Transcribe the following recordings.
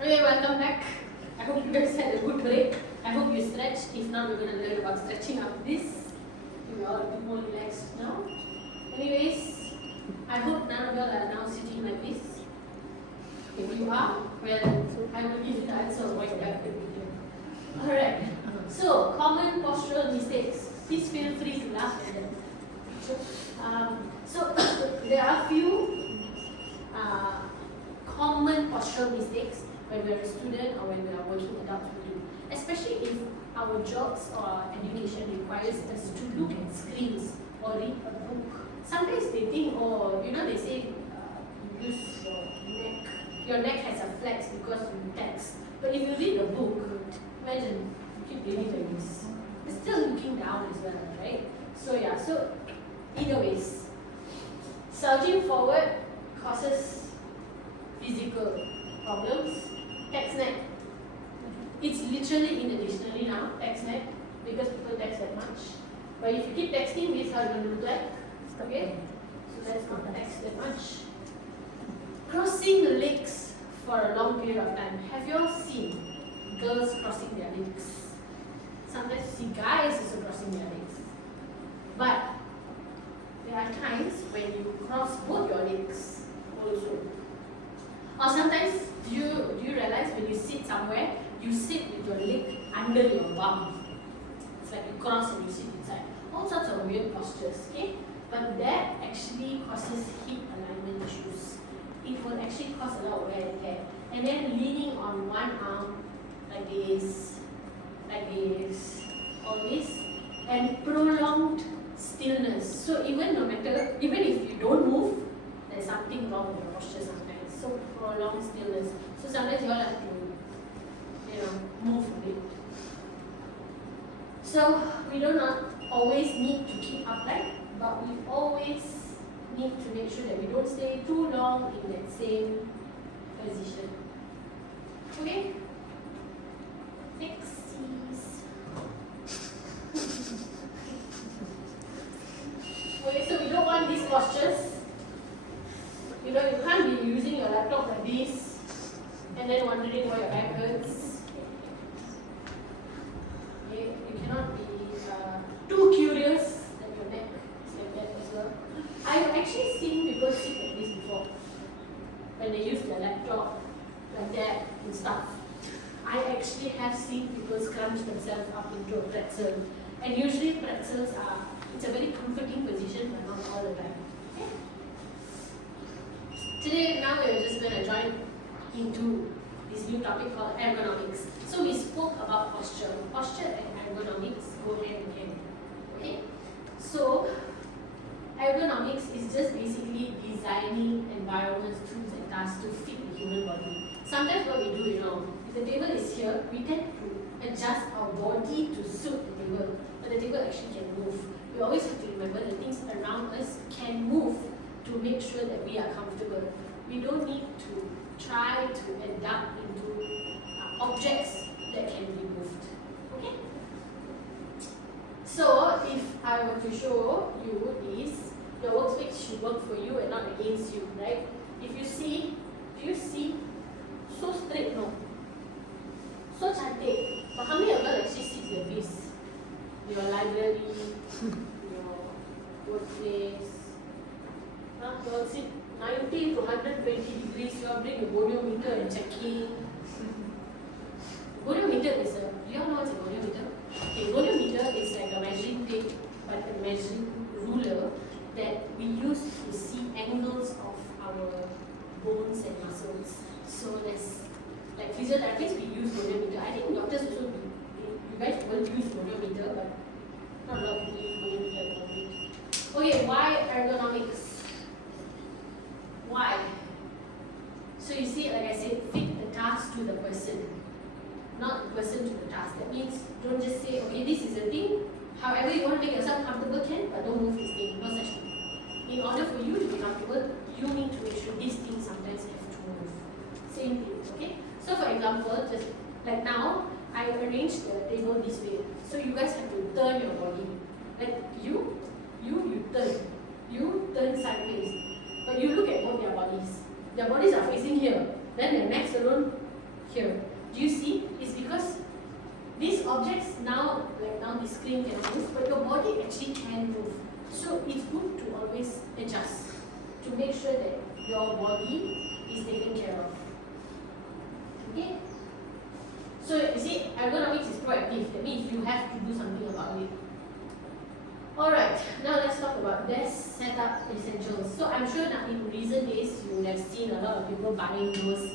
Okay, welcome back. I hope you guys had a good break. I hope you stretched. If not, we're going to learn about stretching after this. We're all a bit more relaxed now. Anyways, I hope none of you are now sitting like this. If you are, well, I will give you the answer right back the video. Alright, so common postural mistakes. Please feel free to laugh at them. So there are a few common postural mistakes when we're a student or when we are working adults we do. Especially if our jobs or education requires us to look at screens or read a book. Sometimes they think, oh, they say use your neck has a flex because you text. But if you read a book, imagine you keep reading like this. It's still looking down as well, right? So yeah, so either ways. Surging forward causes physical problems. Text neck. It's literally in the dictionary now, text neck, because people text that much. But if you keep texting, this is how it's going to look like. Okay? So let's not text that much. Crossing the legs for a long period of time. Have you all seen girls crossing their legs? Sometimes you see guys also crossing their legs. But there are times when you cross both your legs also. Or sometimes, do you realize when you sit somewhere, you sit with your leg under your bum. It's like you cross and you sit inside. All sorts of weird postures, okay? But that actually causes hip alignment issues. It will actually cause a lot of wear and tear. And then leaning on one arm like this, all this, and prolonged stillness. So even if you don't move, there's something wrong with your posture sometimes. So prolonged stillness. So sometimes you all have to, move a bit. So we do not always need to keep upright, but we always need to make sure that we don't stay too long in that same position. Okay? Nexies. Okay, so we don't want these postures. You can't be using your laptop like this and then wondering why your back hurts. Okay, you cannot be too curious that your neck is like that as well. I've actually seen people sit like this before when they use their laptop like that and stuff. I actually have seen people scrunch themselves up into a pretzel, and usually pretzels it's a very comforting position but not all the time. Today, now we're just going to join into this new topic called ergonomics. So we spoke about posture. Posture and ergonomics go hand in hand. Okay? So ergonomics is just basically designing environments, tools and tasks to fit the human body. Sometimes what we do, if the table is here, we tend to adjust our body to suit the table. But the table actually can move. We always have to remember the things around us can move to make sure that we are comfortable. We don't need to try to adapt into objects that can be moved. Okay? So, if I were to show you this, your workspace should work for you and not against you, right? If you see, do you see? So straight, no? So cantik. But how many of you actually sit like this? Your library, your workplace. You all sit 90 to 120 degrees, you all bring your goniometer and checking. Goniometer is do you all know what's a goniometer? Okay, goniometer is like a measuring tape, but a measuring ruler that we use to see angles of our bones and muscles. So there's, like physiotherapists, we use goniometer. I think doctors also do. You guys will use goniometer, but not a lot of people use goniometer. Okay, why ergonomics? Why? So you see, like I said, fit the task to the person, not the person to the task. That means don't just say, okay, this is a thing. However you want to make yourself comfortable can, but don't move this thing. No such thing. In order for you to be comfortable, you need to make sure these things sometimes have to move. Same thing, okay? So for example, just like now, I arranged the table this way. So you guys have to turn your body. Like you turn sideways. But you look at both their bodies. Their bodies are facing here. Then their necks alone here. Do you see? It's because these objects now, like now the screen can move, but your body actually can move. So it's good to always adjust to make sure that your body is taken care of. Okay? So you see, ergonomics is proactive. That means you have to do something about it. Alright, now let's talk about desk setup essentials. So I'm sure that in recent days you would have seen a lot of people buying those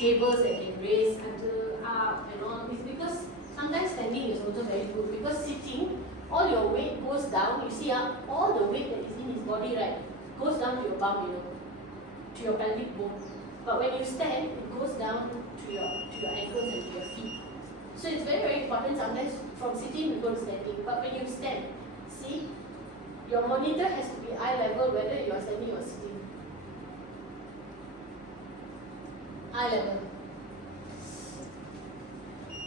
tables that can raise until up and all. It's because sometimes standing is also very good, because sitting, all your weight goes down. You see, all the weight that is in his body, right, goes down to your bum, to your pelvic bone. But when you stand, it goes down to your ankles and to your feet. So it's very, very important. Sometimes from sitting we go to standing. But when you stand, see, your monitor has to be eye level whether you are standing or sitting. Eye level.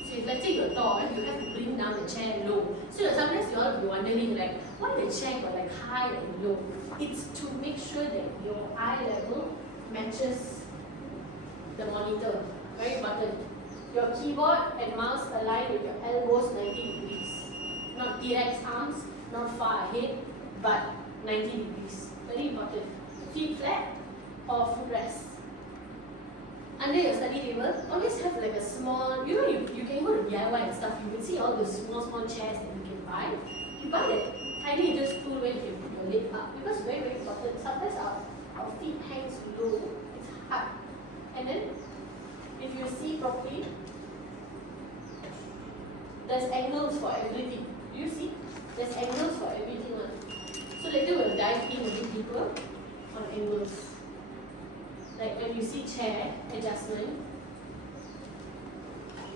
So if let's say you're tall, you have to bring down the chair low. So sometimes you all will be wondering, like, why the chair got like high and low? It's to make sure that your eye level matches the monitor. Very important. Your keyboard and mouse align with your elbows 90 degrees. Not T-Rex arms, not far ahead, but 90 degrees. Very important. Feet flat or footrest. Under your study table, always have like a small, you can go to DIY and stuff, you will see all the small chairs that you can buy. You buy that tiny little stool where you can put your leg up, because very, very important. Sometimes our feet hangs low, it's hard. And then, if you see properly, there's angles for everything. Do you see? There's angles for everything. So later we'll dive in a bit deeper on angles. Like when you see chair adjustment,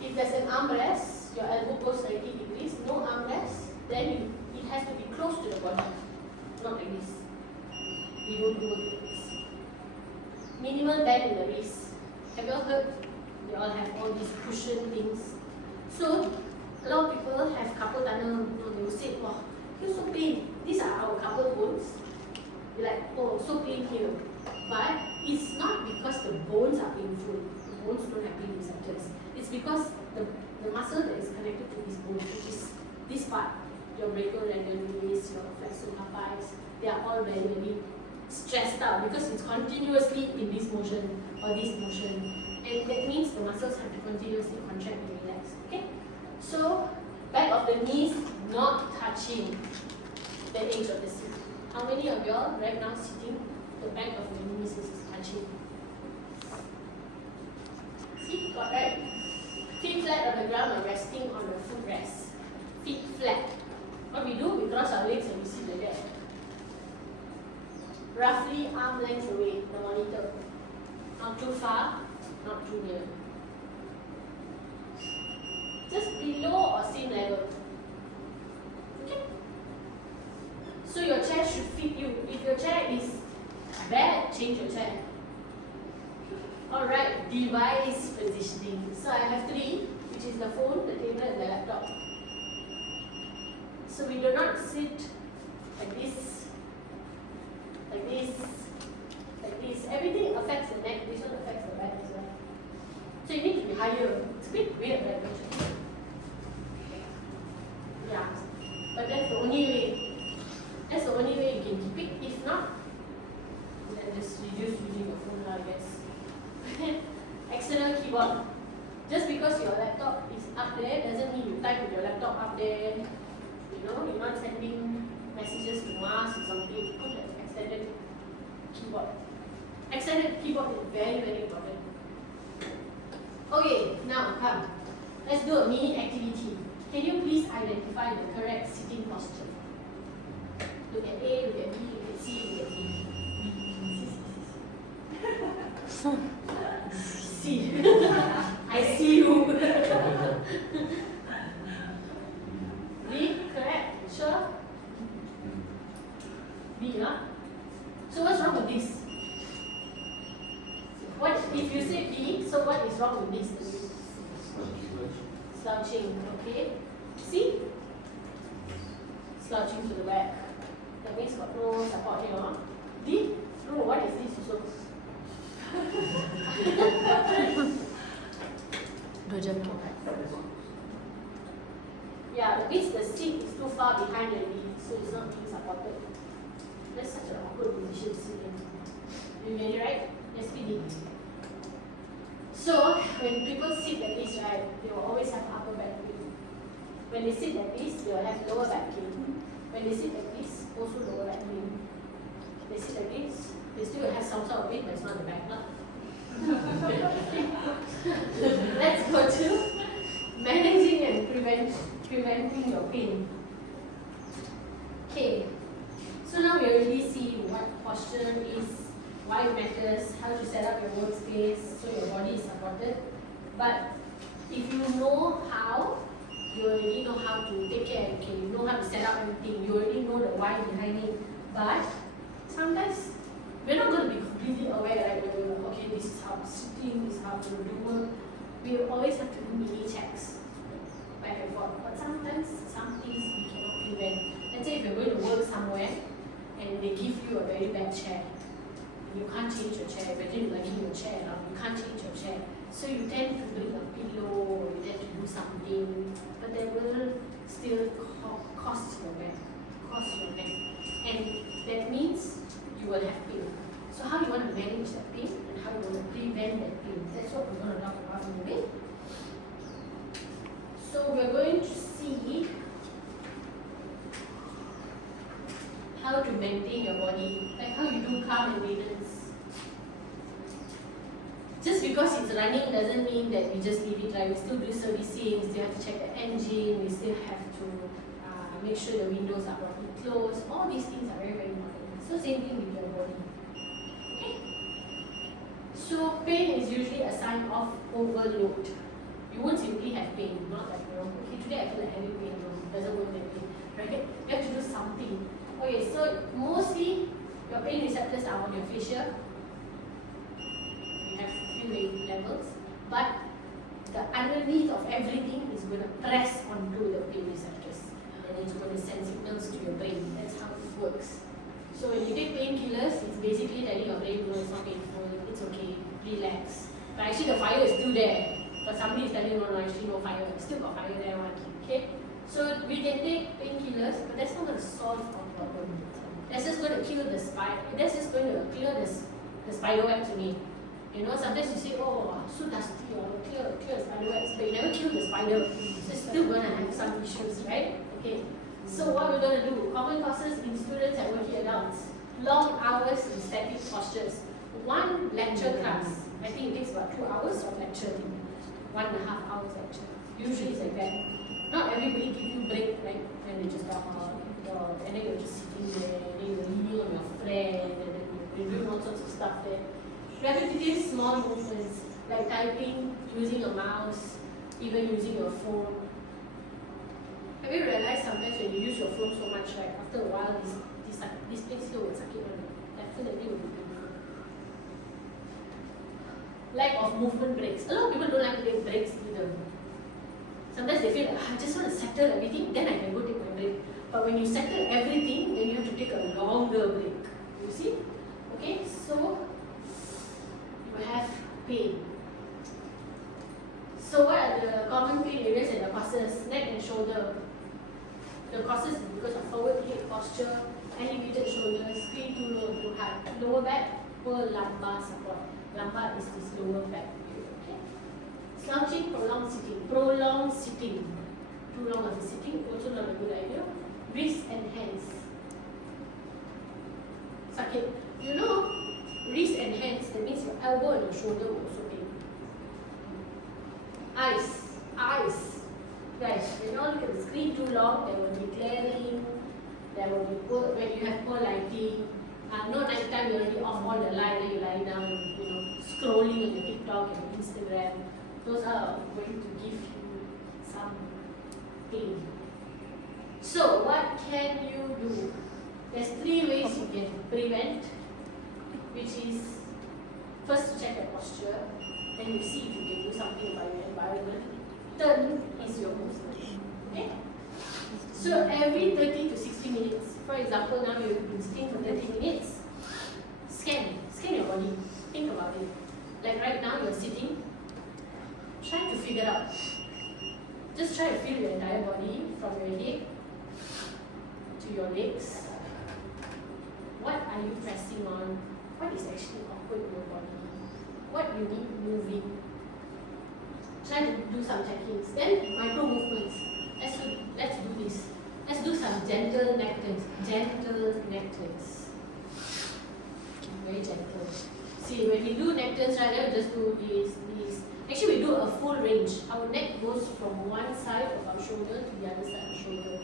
if there's an armrest, your elbow goes 90 degrees, no armrest, then it has to be close to the body, not like this. We don't do it like this. Minimal bend in the wrist. Have you all heard? They all have all these cushion things. So a lot of people have carpal tunnel, they will say, wow, you're so pain. These are our carpal bones. You're like, oh, so pain here. But it's not because the bones are painful. The bones don't have pain receptors. It's because the muscle that is connected to this bone, which is this part, your brachioradialis, your flexor carpis, they are all very, very stressed out because it's continuously in this motion or this motion. And that means the muscles have to continuously contract and relax. Okay? So, back of the knees not touching the edge of the seat. How many of y'all right now sitting, the back of the knees is touching? See? Got right? Feet flat on the ground and resting on the footrest. Feet flat. What we do, we cross our legs and we sit like that. Roughly arm length away, the monitor. Not too far, not too near. Just below or same level. Okay? So your chair should fit you. If your chair is bad, change your chair. Alright, device positioning. So I have three, which is the phone, the table, and the laptop. So we do not sit like this, like this, like this. Everything affects the neck, this one affects the back as well. So you need to be higher. It's a bit weird, right? Yeah, but that's the only way. That's the only way you can keep it. If not, then just reduce using your phone, I guess. External keyboard. Just because your laptop is up there doesn't mean you type with your laptop up there. You're not sending messages to Mars or something. Put an extended keyboard. Extended keyboard is very, very important. Okay, now come. Let's do a mini activity. Can you please identify the correct sitting posture? Look at A, look at B, look at C, look at D. C. I see you. B, correct? Sure? B, huh? So what's wrong with this? What if you say B, so what is wrong with this? Slouching, okay? See? Slouching to the back. That means got no support here, huh? D? No, what is this also? terjangkit. Yeah, that means the seat is too far behind the knee, so it's not being supported. That's such an awkward position to sit in. You get it right? Let's begin. So, when people sit like this, right, they will always have upper back pain. When they sit like this, they will have lower back pain. When they sit like this, also lower back pain. They sit like this, they still have some sort of pain, but it's not the back. Let's go to managing and preventing your pain. Okay, so now we already see what posture is, why it matters, how to set up your workspace so your body is supported. But if you know how, you already know how to take care, okay, you know how to set up everything, you already know the why behind it. But sometimes we're not going to be completely aware, right? Okay, this is how I'm sitting, this is how I'm going to do work. We always have to do mini checks back and forth. But sometimes some things we cannot prevent. Let's say if you're going to work somewhere and they give you a very bad chair, you can't change your chair. Imagine you're liking your chair now, you can't change your chair. So you tend to bring a pillow or you tend to do something, but that will still cost your neck. And that means you will have pain. So how do you want to manage that pain and how do you want to prevent that pain? That's what we're going to talk about in a bit. So we're going to see how to maintain your body, like how you do car maintenance. Just because it's running doesn't mean that we just leave it right. We still do servicing, we still have to check the engine, we still have to make sure the windows are properly closed. All these things are very, very important. So same thing with your body. Okay? So pain is usually a sign of overload. You won't simply have pain, not like, okay, today I feel like having pain, it doesn't work that way, right? You have to do something. Okay, so mostly your pain receptors are on your fascia. You have few levels, but the underneath of everything is going to press onto the pain receptors, and it's going to send signals to your brain. That's how it works. So when you take painkillers, it's basically telling your brain, no, it's not painful, it's okay, relax. But actually the fire is still there. But somebody is telling you, no, actually no fire, still got fire there, okay? So we can take painkillers, but that's not going to solve our problem. That's just going to kill the spider. That's just going to clear the spider web to me. You know, sometimes you say, oh, so dusty, or clear spider webs, but you never kill the spider. So it's still going to have some issues, right? Okay. So what we're going to do? Common causes in students and working adults. Long hours in static postures. One lecture class, I think it takes about 2 hours of lecture. 1.5 hours lecture. Usually it's like that. Not everybody give you break, right? When they just talk about and then you're just sitting there, and then you're leaning on your friend, and then you're doing all sorts of stuff there. Repetitive small movements, like typing, using a mouse, even using your phone. Have you realized sometimes when you use your phone so much, right, after a while, this thing still will suck it on. Definitely will be painful. Lack of movement breaks. A lot of people don't like to take breaks either. Sometimes they feel like, I just want to settle everything, then I can go take my break. But when you settle everything, then you have to take a longer break. You see? Okay, so you have pain. So what are the common pain areas and the causes? Neck and shoulder. The causes is because of forward head posture, elevated shoulders, screen too low, too high. Lower back, poor lumbar support. Lumbar is this lower back. Okay? Slouching, prolonged sitting. Prolonged sitting. Too long of a sitting, also not a good idea. Wrists and hands. Sakit. You know, wrists and hands, that means your elbow and your shoulder will also pain. Eyes. Guys, when you all look at the screen too long, there will be glaring, there will be poor, when you have poor lighting. No night time, you already off all the light, then you lie down, scrolling on your TikTok and Instagram. Those are going to give you some pain. So, what can you do? There's 3 ways you can prevent, which is first to check your posture, then you see if you can do something about your environment. Third is your movement. Okay? So, every 30 to 60 minutes, for example, now you've been sitting for 30 minutes, scan your body, think about it. Like right now, you're sitting, try to figure out. Just try to feel your entire body from your head to your legs. What are you pressing on? What is actually awkward in your body? What you need moving? Try to do some check-ins. Then micro movements. Let's do this. Let's do some gentle neck turns. Gentle neck turns. Very gentle. See, when we do neck turns, right, then we just do this. Actually, we do a full range. Our neck goes from one side of our shoulder to the other side of the shoulder.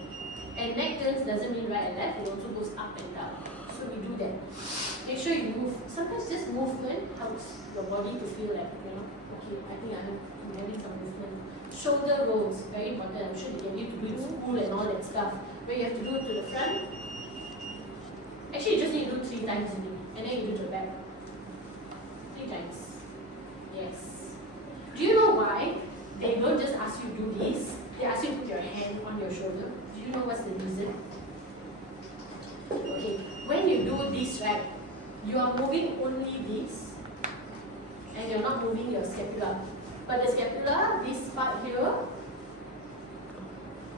And neck turns doesn't mean right and left, it also goes up and down. So we do that. Make sure you move. Sometimes just movement helps your body to feel like, okay, I think I'm having some movement. Shoulder rolls, very important. I'm sure they get you to do it in school and all that stuff. Where you have to do it to the front. Actually, you just need to do 3 times only. And then you do to the back. 3 times. Yes. Do you know why they don't just ask you to do this? They ask you to put your hand on your shoulder. Do you know what's the reason? Okay, when you do this, right, you are moving only this, and you're not moving your scapula. But the scapula, this part here,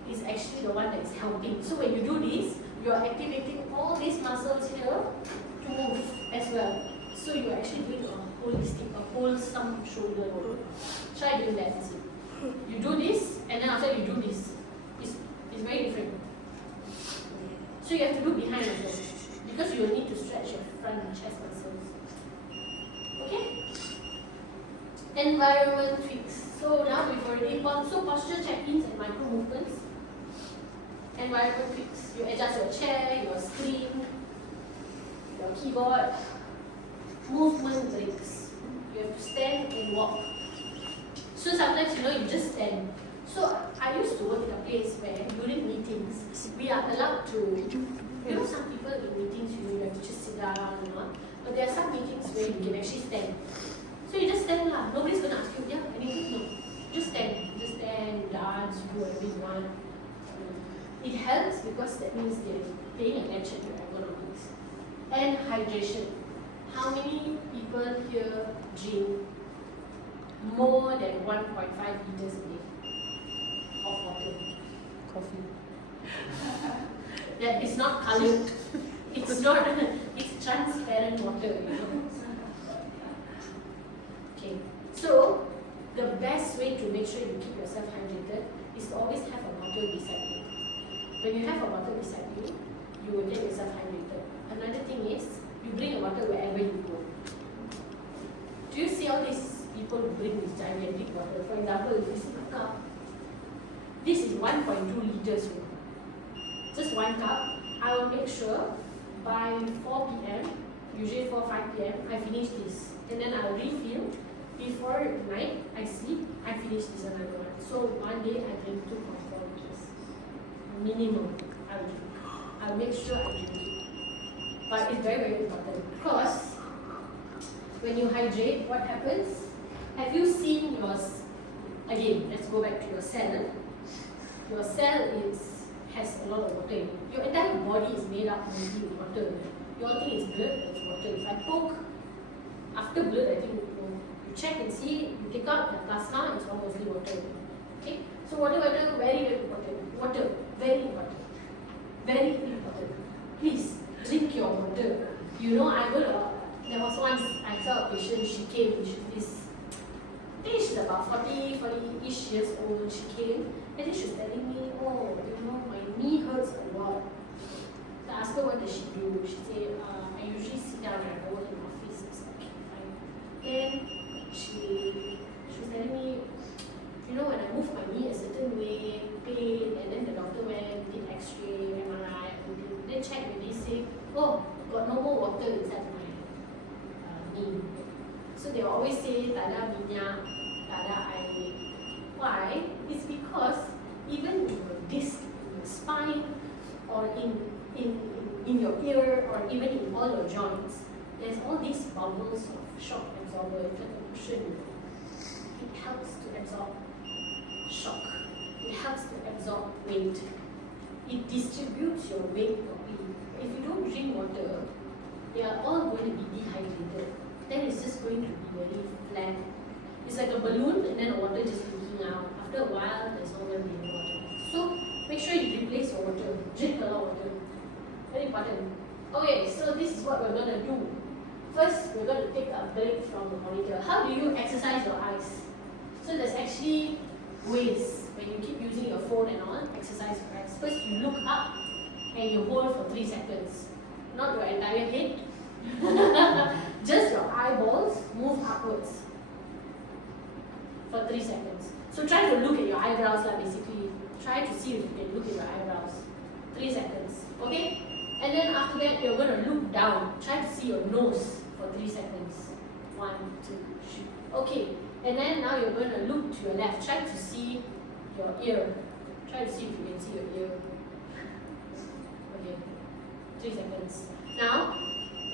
is actually the one that is helping. So when you do this, you are activating all these muscles here to move as well. So you're actually doing a holistic, a wholesome shoulder roll. Try doing that. You do this, and then after you do this. It's very different. So you have to do behind as well, because you will need to stretch your front and chest muscles. Okay? Environment tweaks. So now we've already gone. So posture check-ins and micro movements. Environment tweaks. You adjust your chair, your screen, your keyboard. Movement breaks. You have to stand and walk. So sometimes, you just stand. So I used to work in a place where during meetings, we are allowed to, some people in meetings, you have to just sit down, but there are some meetings where you can actually stand. So you just stand lah. Nobody's going to ask you, anything? No. Just stand, dance, do whatever you want. It helps because that means they're paying attention to ergonomics. And hydration. How many people here drink more than 1.5 liters a day of water? Coffee. That is not colored. It's not. It's transparent water. Okay. So the best way to make sure you keep yourself hydrated is to always have a bottle beside you. When you have a bottle beside you, you will get yourself hydrated. Another thing is, you bring a bottle wherever you go. Do you see all these people who bring this gigantic bottle? For example, if you see a cup, this is 1.2 liters. Just one cup. I will make sure by 4 p.m., usually 4-5 p.m., I finish this. And then I'll refill. Before night, I sleep, I finish this another one. So one day I drink 2.4 liters. Minimum, I will drink. I'll make sure I drink it. But it's very, very important because when you hydrate, what happens? Have you seen yours? Again, let's go back to your cell. Your cell has a lot of water in it. Your entire body is made up mostly with water. You all think it's blood, it's water. If I poke after blood, I think you check and see, you take out the plasma, it's all mostly water. Okay? So water, very, very important. Water, very important. Very important. Please drink your water. There was once I saw a patient, she came, I think she's about 40-ish years old. She came and then she was telling me, my knee hurts a lot. So I asked her what does she do. She said, I usually sit down and I work in the office. I said, okay, fine. Then she was telling me, when I move my knee a certain way, pain, and then the doctor went, did x-ray, MRI, everything. Then checked and they say, got no more water inside my knee. So they always say, tak ada minyak, tak ada air. Why? It's because even in your disc, in your spine, or in your ear, or even in all your joints, there's all these bubbles of shock absorber, like a cushion. It helps to absorb shock. It helps to absorb weight. It distributes your weight properly. If you don't drink water, they are all going to be dehydrated. Then it's just going to be very flat. It's like a balloon and then water just leaking after a while, there's not going to be any water. So make sure you replace your water. Drink a lot of water. Very important. Okay, so this is what we're going to do. First, we're going to take a break from the monitor. How do you exercise your eyes? So there's actually ways when you keep using your phone and all, exercise your eyes. First, you look up and you hold for 3 seconds. Not your entire head. Just your eyeballs move upwards for 3 seconds. So try to look at your eyebrows basically. Try to see if you can look at your eyebrows. 3 seconds. Okay? And then after that, you're going to look down. Try to see your nose for 3 seconds. 1, 2, 3. Okay. And then now you're going to look to your left. Try to see your ear. Try to see if you can see your ear. Okay. 3 seconds. Now,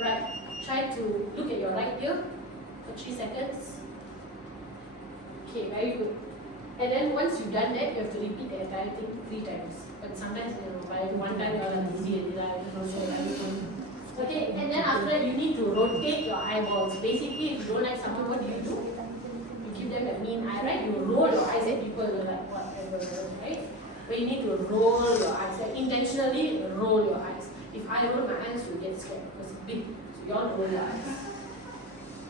right. Try to look at your right ear for 3 seconds. Okay, very good. And then once you've done that, you have to repeat the entire thing 3 times. But sometimes, by one time you are busy and okay, and then after that, you need to rotate your eyeballs. Basically, if you don't like someone, what do? You give them a mean eye, right? You roll your eyes at people like whatever, right? But you need to roll your eyes, like intentionally roll your eyes. If I roll my eyes, you get scared because it's big. So you all roll your eyes.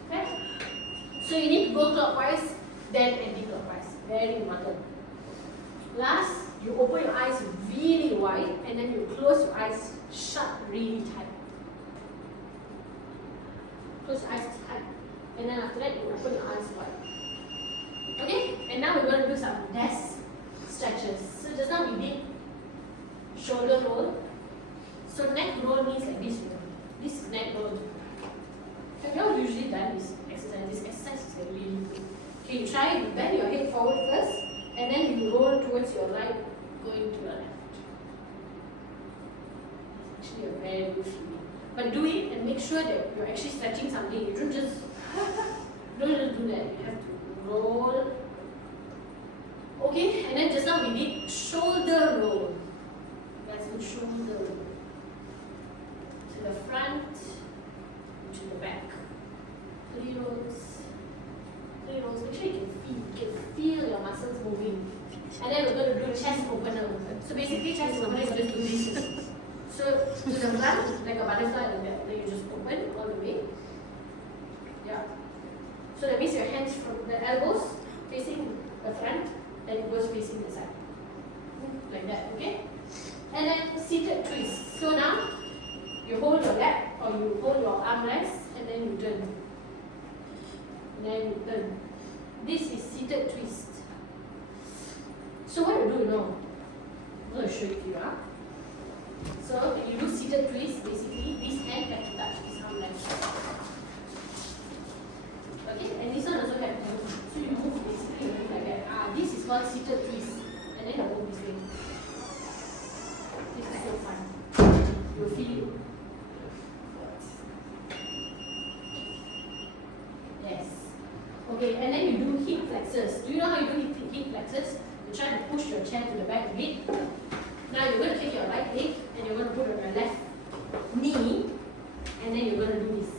Okay? So you need to go clockwise, then anti-clockwise. Very important. Last, you open your eyes really wide and then you close your eyes shut really tight. Close your eyes tight. And then after that, you open your eyes wide. Okay? And now we're going to do some desk stretches. So just now we did shoulder roll. So neck roll means like this. This is neck roll. Have you all usually done this exercise? This exercise is like really good. Okay, you try, you bend your head forward first, and then you roll towards your right, going to the left. It's actually a very good feeling. But do it and make sure that you're actually stretching something. You don't just do that. You have to roll. Okay, and then just now we did shoulder roll. That's the shoulder roll. To the front, to the back. 3 rolls. 3 rolls. Make sure you can feel your muscles moving. And then we're going to do chest opener. So basically, chest opener is just do this. So to the front, like a butterfly like that. Then you just open all the way. Yeah. So that means your hands from the elbows facing the front, then it goes facing the side. Like that, okay? And then seated twist. So now you hold your lap or you hold your armrest and then you turn. And then you turn. This is seated twist. So what you do now? I'm going to show it to you. So when you do seated twist, basically this hand has to touch this armrest. Okay, and this one also have to move. So you move basically like that. This is called seated twist. And then you move this way. This is so fun. You'll feel it. Yes. Okay, and then you do hip flexors. Do you know how you do hip flexors? You try to push your chair to the back a bit. Now you're going to take your right leg and you're going to put it on your left knee. And then you're going to do this.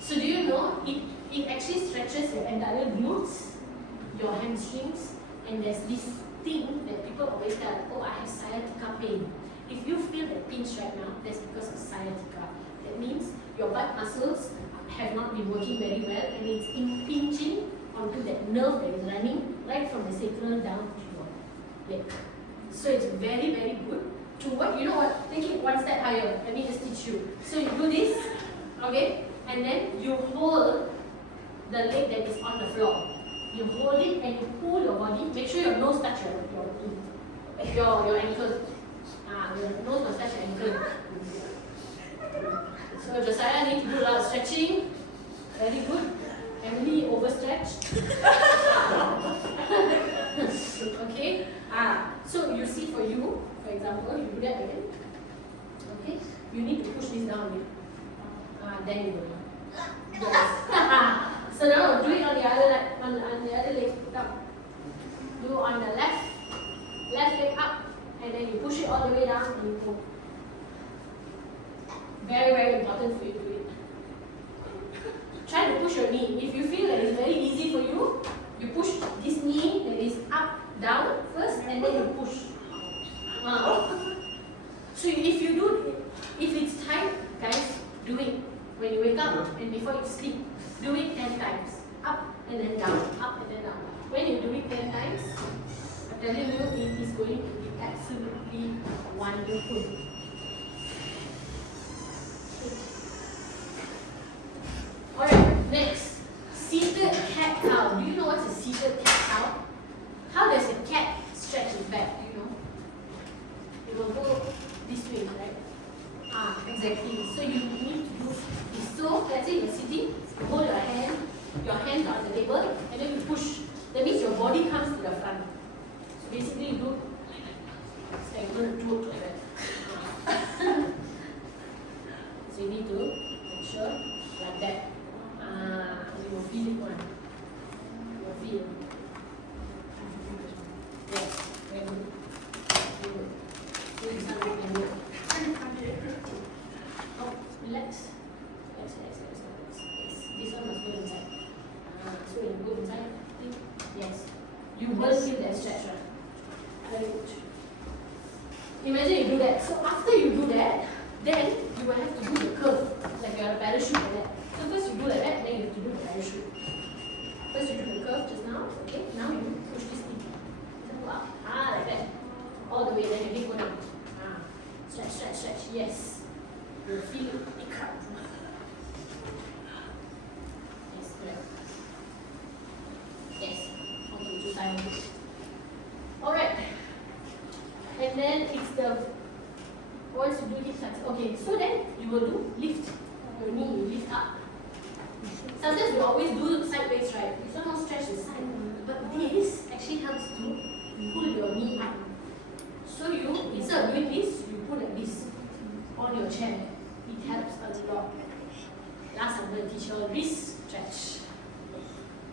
So do you know, it actually stretches your entire glutes, your hamstrings, and there's this thing that people always tell, oh, I have sciatica pain. If you feel that pinch right now, that's because of sciatica. That means your butt muscles have not been working very well and it's impinging onto that nerve that is running right from the sacral down to your leg. So it's very, very good to what, you know what, take it one step higher. Let me just teach you. So you do this, okay? And then you hold the leg that is on the floor. You hold it and you pull your body. Make sure your nose touch your ankle. Your nose must touch your ankle. So Josiah needs to do a lot of stretching. Very good. Emily overstretched. Okay. So you see for you, for example, you do that again. Okay. You need to push this down a bit. Then you go. Yes. So now do it on the other leg, on the other leg down. Do on the left leg up, and then you push it all the way down and you go. Very, very important for you to do it. Try to push your knee. If you feel that it's very easy for you, you push then down, up and then down. When you do it 10 times, I'm telling you, it is going to be absolutely wonderful. Alright, next. Seated cat-cow. Do you know what's a seated cat-cow? How does a cat stretch its back? Do you know? It will go this way, right? Exactly. So you need to do this. So let's say you're sitting, you hold your hands on the table, and then you push. That means your body comes to the front. So basically you do, it's like you're going to do it like that. So you need to make sure like that. You will feel it one. You will feel. Yes, very good. Very good. So this one we can do. Oh, relax. Relax. Yes, this one must go inside. So you go inside. Yes. You will feel that stretch, right? Very good. Imagine you do that. So after you do that, then you will have to do the curve, like you're a parachute like that. So first you do like that, then you have to do the parachute. First you do the curve just now, okay? Now you push this thing. Go up. Like that. All the way, then you keep going. Stretch. Yes. You feel it pick up. Yes, correct. Yes. Okay, 2 times. Alright. And then it's the once you do hip flex. Okay, so then you will do lift your knee, you lift up. Sometimes we always do sideways, right? You somehow stretch the side. But this actually helps to pull your knee up. So you, instead of doing this, you put like this on your chair. It helps a lot. Last, I'm going to teach you wrist stretch.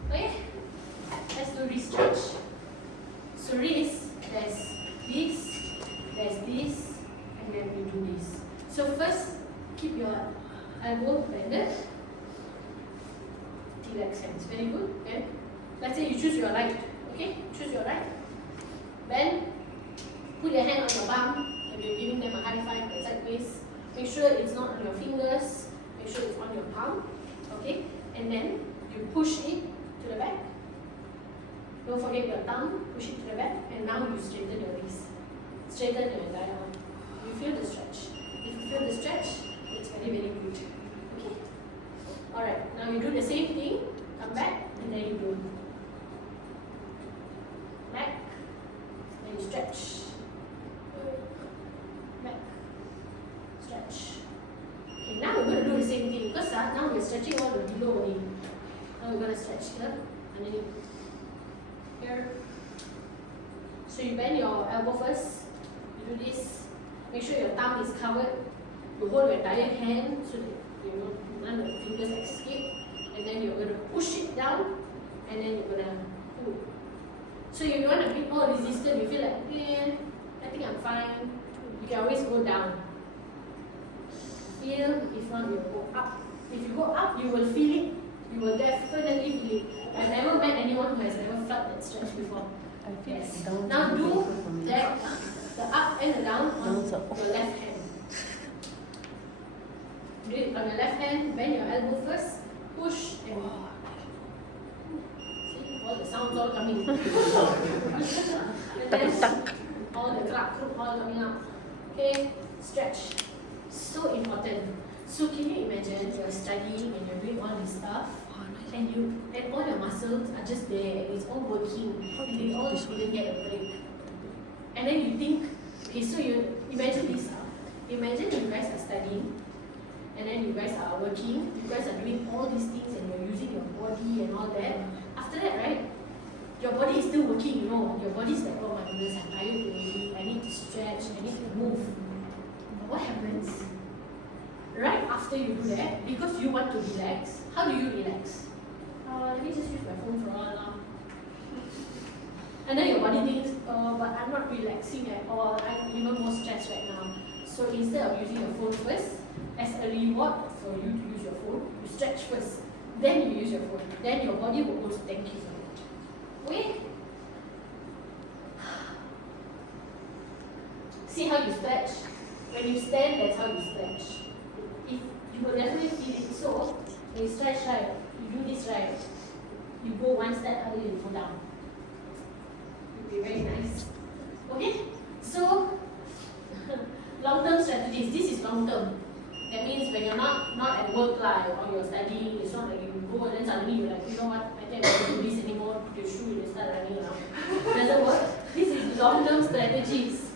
Okay? Let's do wrist stretch. So wrist, there's this, and then we do this. So first, keep your elbow bended. T-lex hands, very good. Then, let's say you choose your right. Okay, choose your right. Then, put your hand on your bum, and you're giving them a high five, but sideways. Make sure it's not on your fingers. Make sure it's on your palm. Okay, and then you push it to the back. Don't forget your thumb. Push it to the back, and now you straighten your wrist. Straighten your entire arm. You feel the stretch. If you feel the stretch, it's very, very good. Okay? Alright, now you do the same thing. Come back, and then you do back, and you stretch. Back, stretch. Okay, now we're going to do the same thing because now we're stretching all the below only. Now we're going to stretch here, underneath. Here. So you bend your elbow first. You do this. Make sure your thumb is covered. You hold your entire hand so that none of the fingers escape. And then you're going to push it down. And then you're going to pull. So if you want a bit more resistance, you feel like, I think I'm fine. You can always go down. Feel, if not, you go up. If you go up, you will feel it. You will definitely feel it. I've never met anyone who has never felt that stretch before. Yes. Now do that, the up and the down on your left hand. Do it on your left hand, bend your elbow first, push and see, all the sounds all coming. And then all the crack, all coming up. Okay, stretch. So important. So can you imagine you're studying and you're doing all this stuff? And all your muscles are just there, and it's all working, and they all shouldn't get a break. And then you think, okay, so you imagine this. Imagine you guys are studying, and then you guys are working, you guys are doing all these things, and you're using your body and all that. After that, right, your body is still working, you know. Your body's like, oh my goodness, I'm tired already, I need to stretch, I need to move. But what happens? Right after you do that, because you want to relax, how do you relax? Let me just use my phone for a while now. And then your body thinks, but I'm not relaxing at all. I'm even more stressed right now. So instead of using your phone first, as a reward for you to use your phone, you stretch first. Then you use your phone. Then your body will also thank you for it. Okay? See how you stretch? When you stand, that's how you stretch. If you will definitely feel it. So, when you stretch right, you do this right, you go one step higher, you fall down. It would be very nice. Okay? So, long-term strategies. This is long-term. That means when you're not at work or you're studying, it's not like you go and then suddenly you're like, you know what, I think I don't do this anymore, put your shoe and start running around. It doesn't work. This is long-term strategies.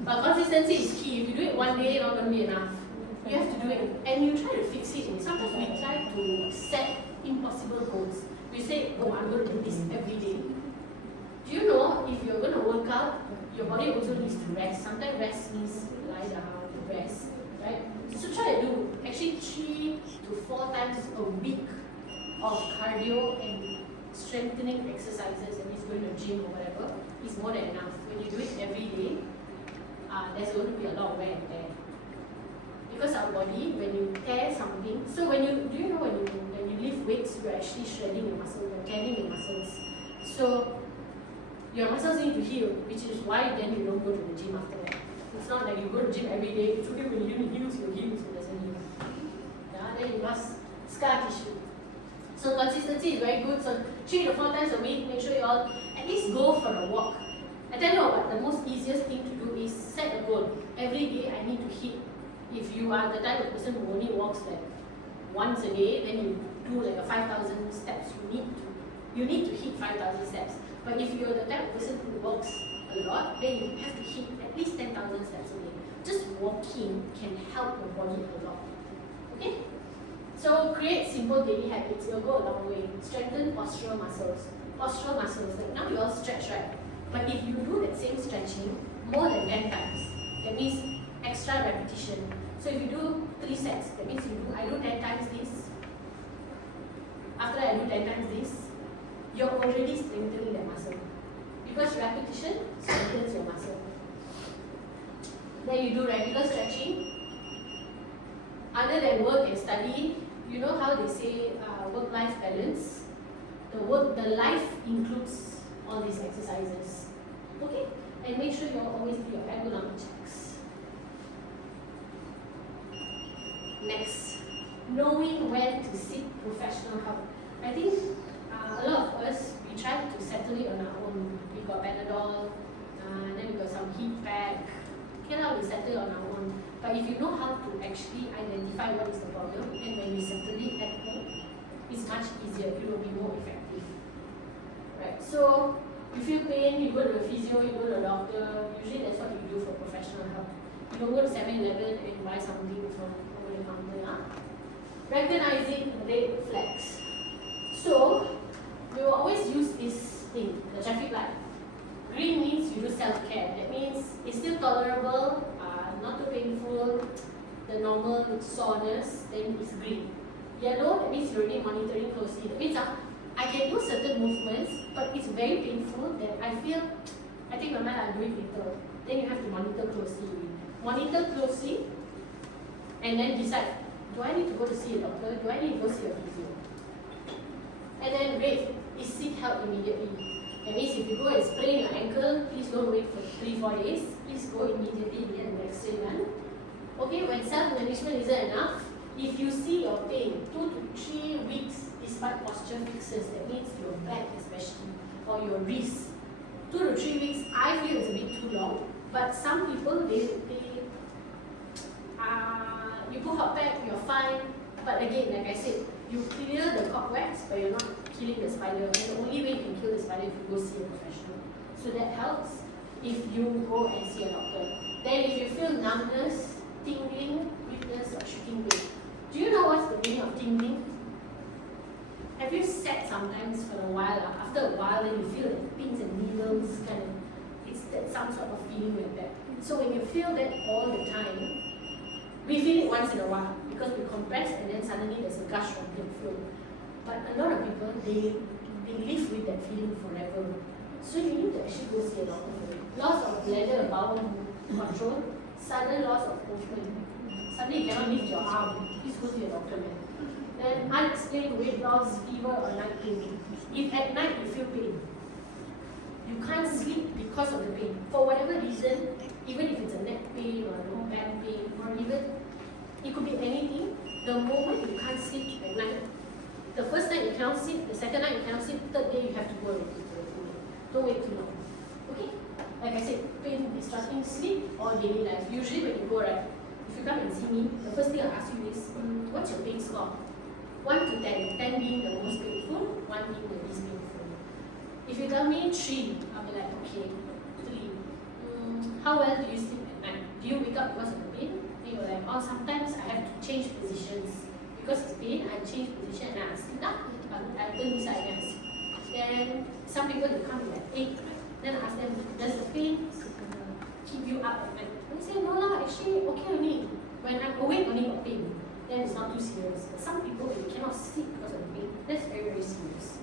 But consistency is key. If you do it one day, not going to be enough. You have to do it. And you try to fix it. Sometimes we try to set impossible goals. We say, oh, I'm going to do this every day. Do you know, if you're going to work out, your body also needs to rest. Sometimes rest means lie down, rest, right? So try to do actually 3 to 4 times a week of cardio and strengthening exercises, and it's going to gym or whatever, is more than enough. When you do it every day, there's going to be a lot of wear and tear. Because our body, when you tear something, so when you lift weights, you're actually shredding your muscles, you're tearing your muscles. So your muscles need to heal, which is why then you don't go to the gym after that. It's not like you go to the gym every day, it's okay when you heals, your heels, it doesn't heal. Yeah, then you lost scar tissue. So consistency is very good. So 3 to 4 times a week, make sure you all at least go for a walk. I tell you what, the most easiest thing to do is set a goal. Every day I need to hit. If you are the type of person who only walks like once a day, then you do like a 5,000 steps. You need to hit 5,000 steps. But if you're the type of person who walks a lot, then you have to hit at least 10,000 steps a day. Just walking can help your body a lot. Okay? So create simple daily habits. You'll go a long way. Strengthen postural muscles. Postural muscles. Like now you all stretch, right? But if you do that same stretching more than 10 times, that means extra repetition. So if you do 3 sets, that means I do 10 times this. After I do 10 times this, you're already strengthening that muscle. Because repetition strengthens your muscle. Then you do regular stretching. Other than work and study, you know how they say work-life balance? The life includes all these exercises. Okay? And make sure you always do your ergonomic checks. Next, knowing when to seek professional help. I think a lot of us, we try to settle it on our own. We got Panadol, then we got some heat pack. Okay, now we settle on our own. But if you know how to actually identify what is the problem, and when you settle it at home, it's much easier. It will be more effective. Right? So, you feel pain, you go to a physio, you go to a doctor. Usually that's what you do for professional help. You don't go to 7-Eleven and buy something from over the counter. Recognizing red flags. So, we will always use this thing, the traffic light. Green means you do self-care. That means it's still tolerable, not too painful, the normal soreness, then it's green. Yellow, that means you're already monitoring closely. That means I can do certain movements, but it's very painful that I think my mind, I'll do it later. Then you have to monitor closely. Monitor closely, and then decide, do I need to go to see a doctor? Do I need to go see a physio? And then red is seek help immediately. That means if you go and sprain your ankle, please don't wait for 3-4 days. Please go immediately and get an X-ray done. Okay, when self-management isn't enough, if you see your pain 2 to 3 weeks despite posture fixes, that means your back especially, or your wrist. 2 to 3 weeks, I feel it's a bit too long. But some people, you put hot pack, you're fine. But again, like I said, you clear the cobwebs, but you're not killing the spider. And the only way you can kill the spider is if you go see a professional. So that helps if you go and see a doctor. Then if you feel numbness, tingling, weakness, or shaking pain. Do you know what's the meaning of tingling? Have you sat sometimes for a while, after a while, then you feel like pins and needles, kind of, it's that some sort of feeling like that. So when you feel that all the time, we feel it once in a while because we compress and then suddenly there's a gush of blood flow. But a lot of people, they live with that feeling forever. So you need to actually go see a doctor for it. Loss of bladder, bowel control, sudden loss of movement. Suddenly you cannot lift your arm. Please go see a doctor, man. Then unexplained weight loss, fever, or night pain. If at night you feel pain, you can't sleep because of the pain. For whatever reason, even if it's a neck pain or a back pain, or even it could be anything, the moment you can't sleep at night, the first night you cannot sleep, the second night you cannot sleep, third day you have to go already. Don't wait too long. Okay? Like I said, pain is starting sleep or daily life. Usually when you go, right, if you come and see me, the first thing I'll ask you is, what's your pain score? 1 to 10. 10 being the most painful, 1 being the least painful. If you tell me 3, I'll be like, okay, 3. How well do you sleep at night? Do you wake up because of the pain? Then you're like, oh, sometimes I have to change positions. Because it's pain, I change position and I sit down, I turn beside and I sleep. Then some people will come at 8. Then I ask them, does the pain keep you up at night? They say, no lah, actually okay only. When I'm awake only got pain. Then it's not too serious. But some people, they cannot sleep because of the pain. That's very, very serious.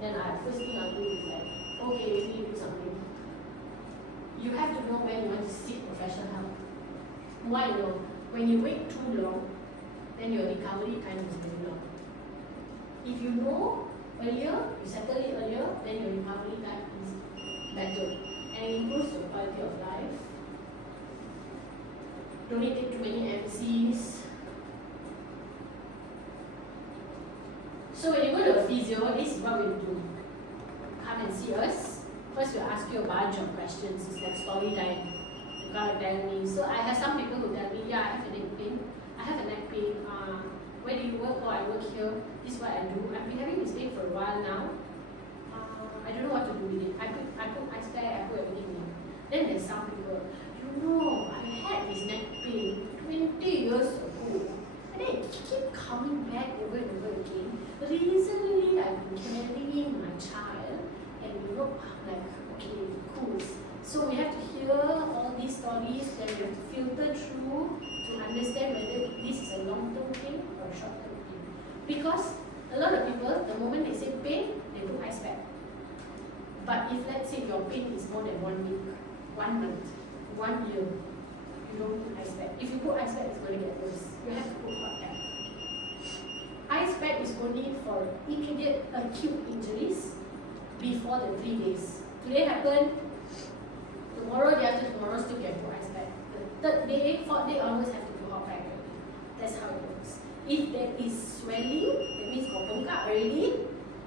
Then first thing I'll do is like, okay, we need to do something. You have to know when you want to seek professional help. Why you know? When you wait too long, then your recovery time is very long. If you know earlier, you settle it earlier, then your recovery time is better. And it improves your quality of life. Don't need to take too many MCs. So when you go to a physio, this is what we do. Come and see us. First we'll ask you a bunch of questions. It's like story time. You gotta tell me. So I have some people who tell me, yeah, I have a neck pain. I have a neck pain. Where do you work? Oh, I work here. This is what I do. I've been having this pain for a while now. I don't know what to do with it. I put ice pack, I put everything in. Then there's some people, I had this neck pain 20 years ago. And then it keep coming back over and over again. Recently, I've been carrying my child, and I'm like, okay, cool. So we have to hear all these stories, then we have to filter through to understand whether this is a long-term pain or a short-term pain. Because a lot of people, the moment they say pain, they do ice pack. But if let's say your pain is more than 1 week, 1 month, 1 year, you don't put ice pack. If you put ice pack, it's going to get worse. You have to put hot pack. Ice pack is only for immediate acute injuries before the 3 days. Today happened, tomorrow, day after tomorrow, still can put ice pack. The 3rd day, 4th day onwards have to put hot pack already. That's how it works. If there is swelling, that means got bengkak already,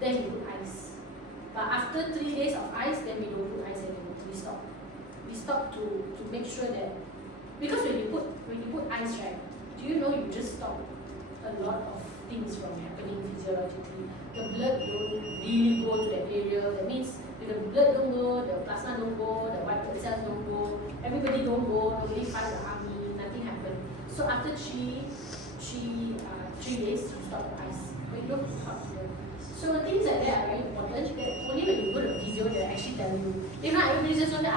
then you put ice. But after 3 days of ice, then we don't put ice anymore. We stop. We stop to make sure that, because when you put ice, right, do you know you just stop a lot of things from happening physiologically? The blood don't really go to that area. That means if the blood don't go, the plasma don't go, the white blood cells don't go, everybody don't go, nobody fight the army, nothing happened. So after 3 days, you stop the ice. But you don't put hot blood. So things like that are very important. That only when you go to physio, they actually tell you. If not, everybody just want to,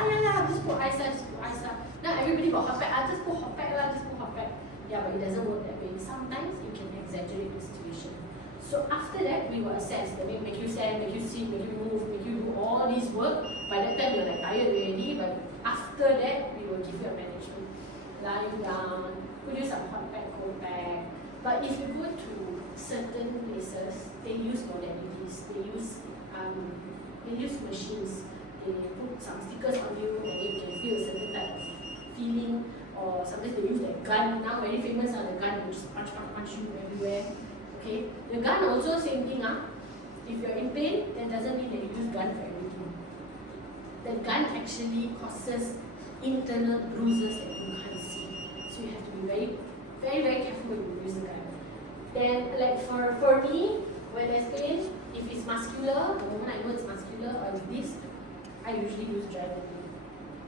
just put ice, just put ice. Now everybody got hot pack, just put hot pack, just put hot pack. Yeah, but it doesn't work that way. Sometimes you can exaggerate the situation. So after that, we will assess. That means make you stand, make you sit, make you move, make you do all this work. By that time, you're like tired already. But after that, we will give you a management. Lying down, put you some hot pack, cold pack. But if you go to certain places, they use modalities. They use machines. They put some stickers on you, and then you can feel a certain type of feeling. Or sometimes they use that gun. Now very famous are the gun which punch you everywhere. Okay. The gun also same thing. If you're in pain, that doesn't mean that you use gun for everything. The gun actually causes internal bruises that you can't see. So you have to be very, very, very careful when you use the gun. Then, like for me, when there's pain, if it's muscular, the moment I know it's muscular or it's this, I usually use dry needling.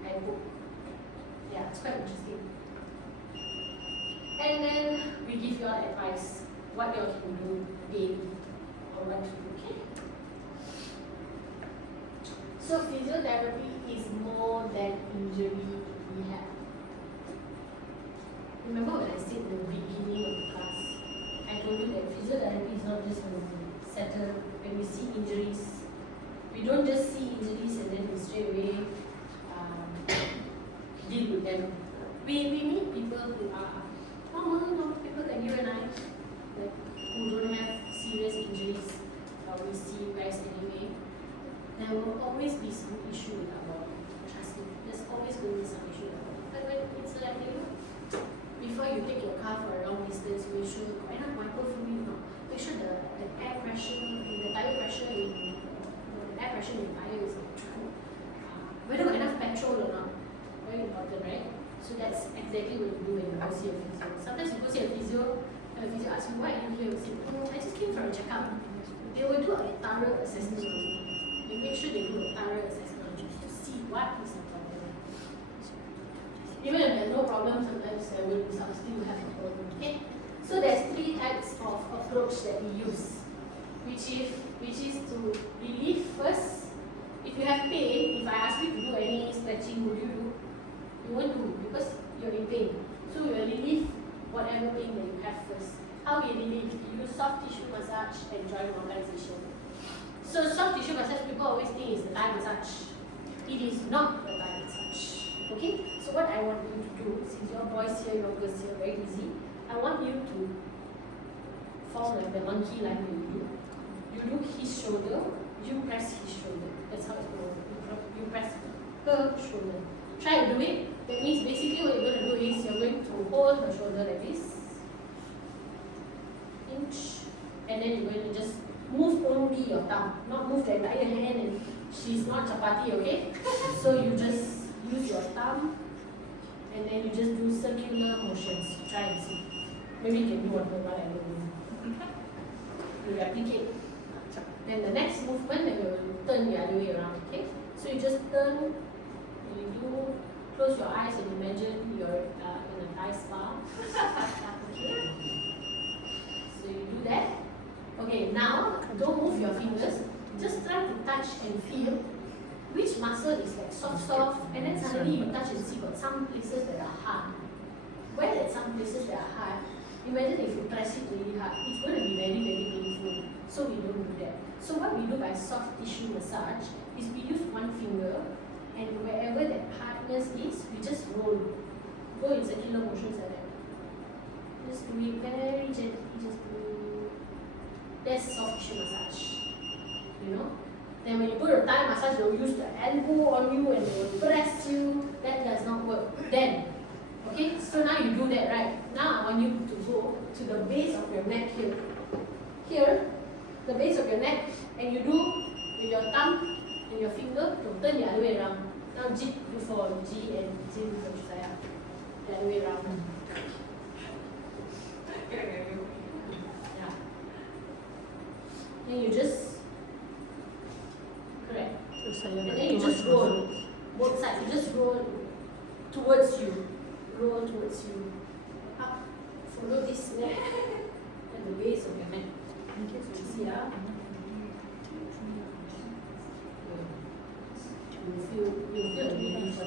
I put. Yeah, it's quite interesting. And then we give you all advice what you all can do daily or what to do. Okay? So physiotherapy is more than injury rehab. Remember when I said in the beginning of the class, I told you that physiotherapy is not just when we settle, when we see injuries. We don't just see injuries and then we straight away deal with them. We meet people who are normal people like you and I, like, who don't have serious injuries. We see you guys anyway. There will always be some issue with our body. Trust me, there's always going to be some issue with our body. But when it's like, before you take your car for a long distance, make sure got enough microfluid. Make sure the air pressure, the tire pressure in say, I just came for a checkup. They will do a thorough assessment on you. They make sure they do a thorough assessment on you to see what is the problem. Even if there's no problem, sometimes there will be still have a problem. Okay? So there's 3 types of approach that we use, which is to relieve first. If you have pain, if I ask you to do any stretching, would you do? You won't do because you're in pain. So we will relieve whatever pain that you have first. How we relieve? We use soft tissue massage and joint mobilization. So soft tissue massage, people always think is the Thai massage. It is not the Thai massage. Okay? So what I want you to do, since your boys here, your girls here, very easy, I want you to form like the monkey line you do. You do his shoulder, you press his shoulder. That's how it's going to work. You press her shoulder. Try to do it. That means basically what you're going to do is you're going to hold her shoulder like this. Inch. And then you're going to just move only your thumb. Not move the entire hand, and she's not chapati, okay? So you just use your thumb and then you just do circular motions. Try and see. Maybe you can do on her, but I don't know. You replicate. Then the next movement, then you will turn the other way around, okay? So you just turn, you do, close your eyes and imagine you're in a Thai spa. Okay? So you do that. Okay, now don't move your fingers. Just try to touch and feel which muscle is like soft, and then suddenly you touch and see got some places that are hard. Where there's some places that are hard, imagine if you press it really hard, it's going to be very, very painful. So we don't do that. So what we do by soft tissue massage is we use one finger, and wherever that hardness is, we just roll. Go in circular motions like that. Just do it very gently, just do. That's soft tissue massage. You know? Then when you go to Thai massage, they'll use the elbow on you and they will press you. That does not work. Then, okay, so now you do that, right? Now I want you to go to the base of your neck here. Here, the base of your neck, and you do with your thumb and your finger to turn the other way around. Now G do for G and J do for Josiah. The other way around. Yeah. Then you just correct. And then you just roll both sides. You just roll towards you. Roll towards you. Up. Follow this neck and the base of your neck. See, yeah? You feel a relief.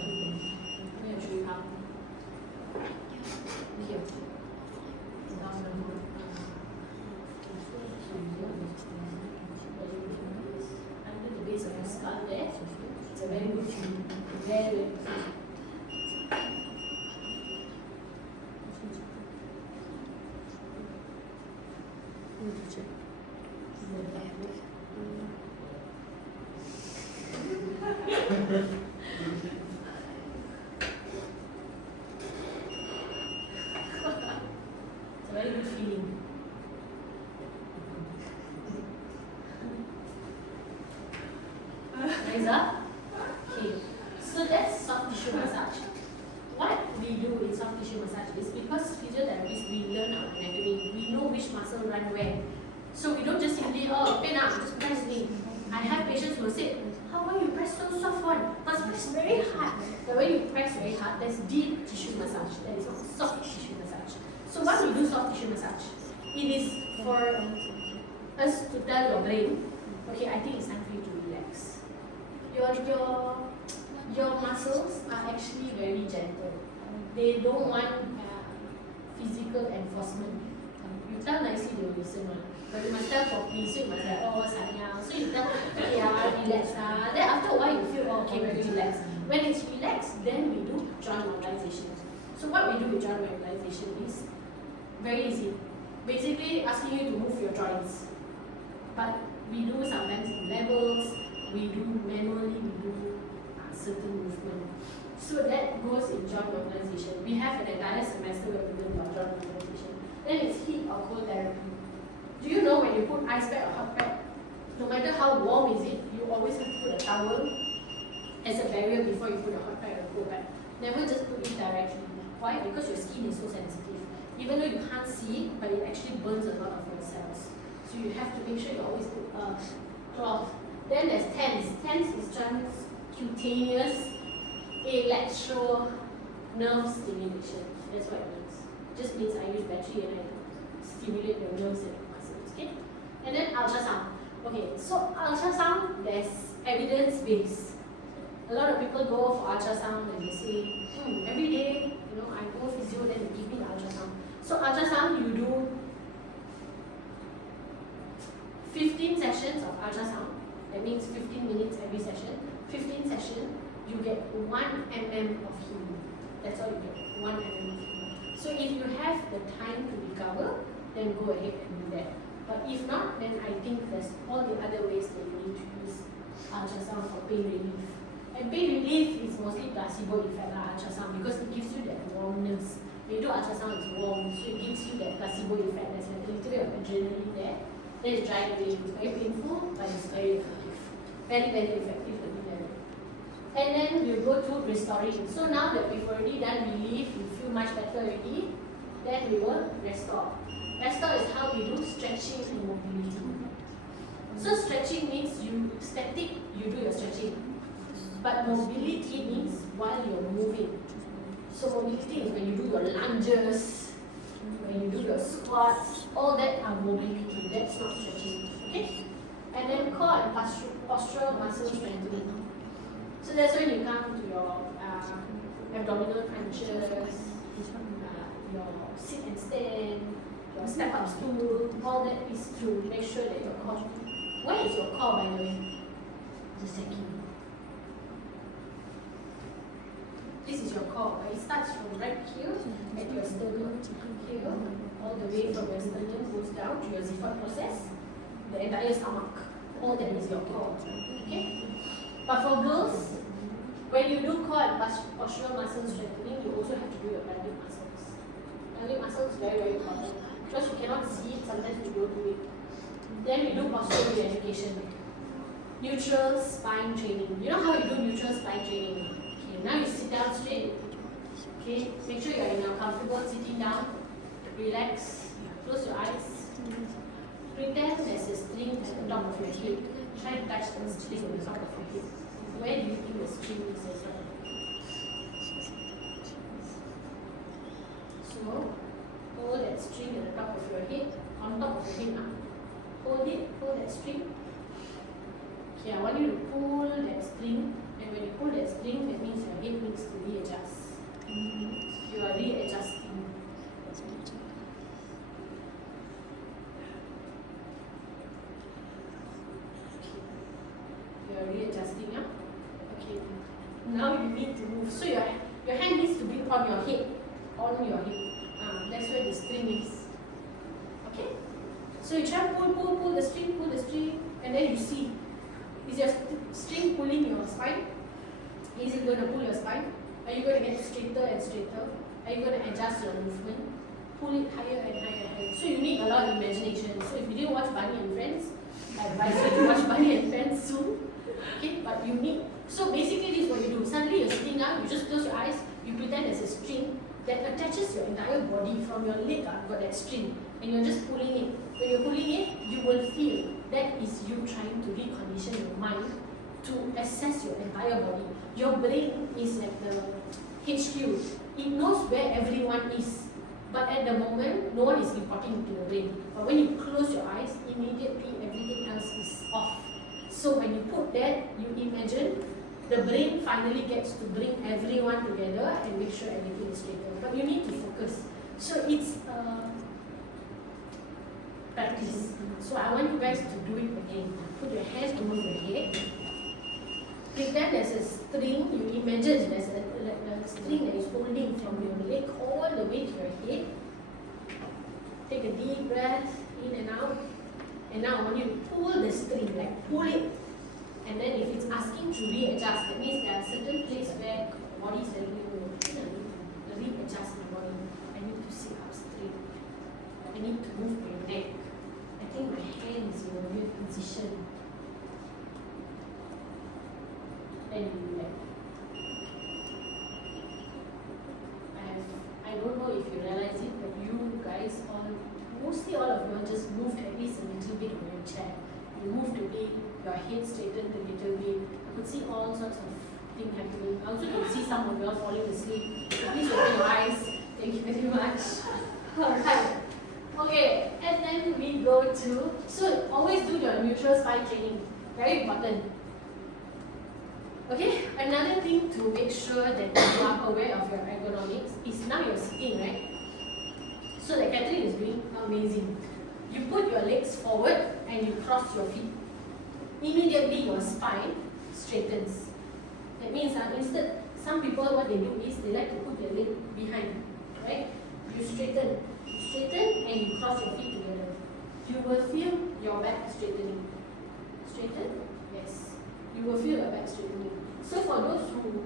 Actually, up. Here. Down the road. Under the base of your skull there. It's a very good feeling. Very, very good feeling. It's a very good feeling. Rise up. Okay. So that's soft tissue massage. What we do in soft tissue massage is because physiotherapists, we learn our anatomy. We know which muscle run where. So we don't just simply, oh, pain up, just press me. I have patients who will say, how come you press so soft one? Must press very hard. But when you press very hard, that's deep tissue massage. That is not soft tissue massage. So when we do soft tissue massage, it is for us to tell your brain, okay, I think it's time for you to relax. Your muscles are actually very gentle. They don't want physical enforcement. You tell nicely, they will listen one. But you must tell properly, so you must like, oh, sayang. So you tell, okay, relax. Then after a while, you feel, oh, okay, very relaxed. When it's relaxed, then we do joint mobilization. So what we do with joint mobilization is very easy. Basically, asking you to move your joints. But we do sometimes in levels, we do manually, we do certain movement. So that goes in joint mobilization. We have an entire semester where we learn about joint mobilization. Then it's heat or cold therapy. Do you know when you put ice pack or hot pack, no matter how warm is it, you always have to put a towel as a barrier before you put a hot pack or cold pack. Never just put it directly. Why? Because your skin is so sensitive. even though you can't see it, but it actually burns a lot of your cells. So you have to make sure you always put a cloth. Then there's TENS. TENS is transcutaneous electro nerve stimulation. That's what it means. It just means I use battery and I stimulate the nerves and muscles. Okay? And then ultrasound. Okay, so ultrasound, there's evidence based. A lot of people go for ultrasound and they say, every day, I go physio, then they give me the ultrasound. So ultrasound, you do 15 sessions of ultrasound. That means 15 minutes every session. 15 sessions, you get 1 mm of healing. That's all you get, 1 mm of healing. So if you have the time to recover, then go ahead and do that. But if not, then I think there's all the other ways that you need to use ultrasound for pain relief. And pain relief is mostly placebo effect ultrasound because it gives you that warmness. When you do ultrasound, it's warm, so it gives you that placebo effect. There's like a little bit of adrenaline there. Then it's dry away. It's very painful, but it's very effective. Very, very effective to do that. And then you go to restoring. So now that we've already done relief, you feel much better already, then we will restore. Restore is how we do stretching and mobility. So stretching means you static, you do your stretching. But mobility means while you're moving. So mobility is when you do your lunges, when you do your squats, all that are mobility. That's not stretching. Okay? And then core and postural muscle strengthening. So that's when you come to your abdominal crunches, your sit and stand, your step up stool, all that is to make sure that your core. Where is your core, by the way? Just checking. This is your core. It starts from right here at your sternum, here, all the way from your sternum goes down to your xiphoid process, the entire stomach. All that is your core. Okay? But for girls, when you do core and postural muscle strengthening, you also have to do your pelvic muscles. Pelvic muscles is very, very important. Because you cannot see it, sometimes you don't do it. Then we do postural re-education. Neutral spine training. You know how you do neutral spine training? Okay, now you sit down straight. Okay, make sure you are in a comfortable sitting down. Relax. Close your eyes. Pretend there's a string at the top of your head. Try to touch the string at the top of your head. Where do you think the string is at? So, hold that string at the top of your head, on top of your head now. Hold it, hold that string. Okay, I want you to pull that string, and when you pull that string, that means your head needs to readjust. You are readjusting. You are readjusting, yeah? Okay. Now you need to move. So your hand needs to be on your head. On your head. That's where the string is. Okay? So you try pull the string, and then you see. Is your string pulling your spine? Is it going to pull your spine? Are you going to get straighter and straighter? Are you going to adjust your movement? Pull it higher and higher and higher. So you need a lot of imagination. So if you didn't watch Barney and Friends, I advise you to watch Barney and Friends soon. Okay, but you need. So basically, this is what you do. Suddenly you're sitting down, you just close your eyes, you pretend there's a string that attaches your entire body from your leg. Got that string, and you're just pulling it. When you're pulling it, you will feel that is you trying to recondition your mind to assess your entire body. Your brain is like the HQ. It knows where everyone is. But at the moment, no one is reporting to the brain. But when you close your eyes, immediately everything else is off. So when you put that, you imagine the brain finally gets to bring everyone together and make sure everything is straighter. But you need to focus. So it's practice. So I want you guys to do it again. Put your hands over your head. Pretend there's a string. You imagine there's a string that is holding from your leg all the way to your head. Take a deep breath in and out. And now I want you to pull the string, like pull it. And then if it's asking to readjust, that means there are certain places where the body is telling you, I need to readjust my body. I need to sit up straight. I need to move my neck. I think my hand is in a weird position. And you relax. I don't know if you realize it, but you mostly all of you all just moved at least a little bit on your chair. You moved a bit, your head straightened a little bit. I could see all sorts of things happening. I also could see some of you all falling asleep. So please open your eyes. Thank you very much. Alright. Okay, and then we go to, so always do your neutral spine training. Very important. Okay, another thing to make sure that you are aware of your ergonomics is now you're sitting, right? So that Catherine is doing amazing. You put your legs forward and you cross your feet. Immediately your spine straightens. That means instead, some people what they do is they like to put their leg behind, right? You straighten and you cross your feet together. You will feel your back straightening. Straighten? Yes. You will feel your back straightening. So for those who